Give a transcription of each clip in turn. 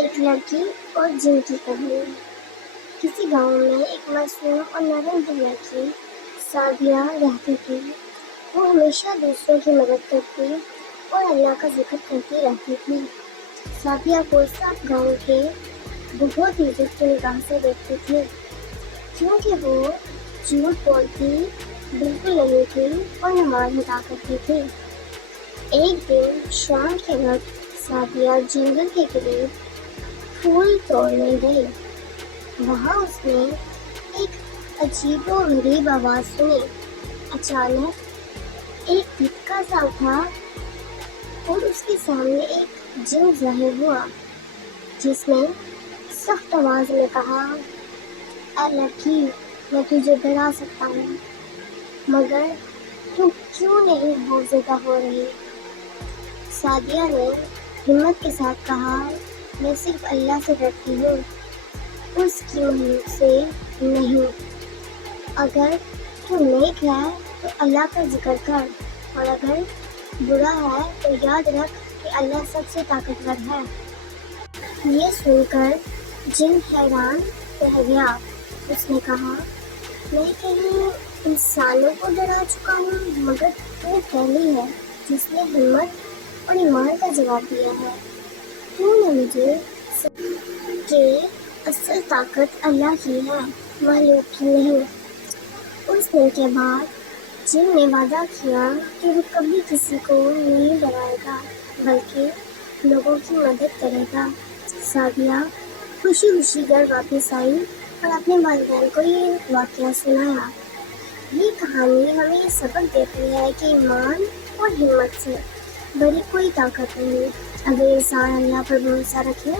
ایک لڑکی اور جن کی کہانی۔ کسی گاؤں میں ایک معصوم اور نرم دل لڑکی سعدیہ رہتی تھی۔ وہ ہمیشہ دوسروں کی مدد کرتی اور اللہ کا ذکر کرتی رہتی تھی۔ سعدیہ کو سب گاؤں کے بہت عزت کی نگاہ سے دیکھتی تھی، کیونکہ وہ جھوٹ بولتی بالکل نہیں تھی اور نماز ادا کرتی تھی۔ ایک دن شام کے وقت سعدیہ جنگل کے قریب پھول توڑنے گئی۔ وہاں اس نے ایک عجیب و غریب آواز سنی۔ اچانک ایک دھتکا سا اٹھا اور اس کے سامنے ایک جن ظاہر ہوا، جس نے سخت آواز میں کہا، اے لڑکی، میں تجھے ڈرا سکتا ہوں، مگر تم کیوں نہیں خوفزدہ ہو رہی؟ سعدیہ نے ہمت کے ساتھ کہا، میں صرف اللہ سے ڈرتی ہوں، اس کی مخلوق سے نہیں۔ اگر تو نیک ہے تو اللہ کا ذکر کر، اور اگر برا ہے تو یاد رکھ کہ اللہ سب سے طاقتور ہے۔ یہ سن کر جن حیران رہ گیا۔ اس نے کہا، میں کہیں انسانوں کو ڈرا چکا ہوں، مگر تو پہلی ہے جس نے ہمت اور ایمان کا جواب دیا ہے۔ تو نے مجھے کہ اصل طاقت اللہ کی ہے، مخلوق کی نہیں۔ اس دن کے بعد جن نے وعدہ کیا کہ وہ کبھی کسی کو نہیں ڈرائے گا بلکہ لوگوں کی مدد کرے گا۔ سعدیہ خوشی خوشی گھر واپس آئی اور اپنے والدین کو یہ واقعہ سنایا۔ یہ کہانی ہمیں یہ سبق دیتی ہے کہ ایمان اور ہمت سے بڑی کوئی طاقت نہیں۔ اگر انسان اللہ پر بھروسہ رکھے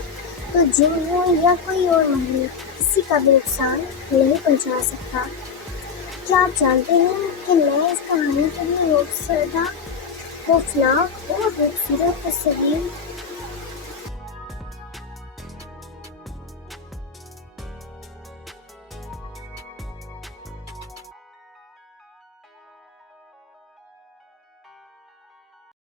تو جن ہو یا کوئی اور مخلوق کسی کا بھی نقصان نہیں پہنچا سکتا۔ کیا آپ جانتے ہیں کہ میں اس کہانی کے لیے خوفناک اور خوبصورت تصویر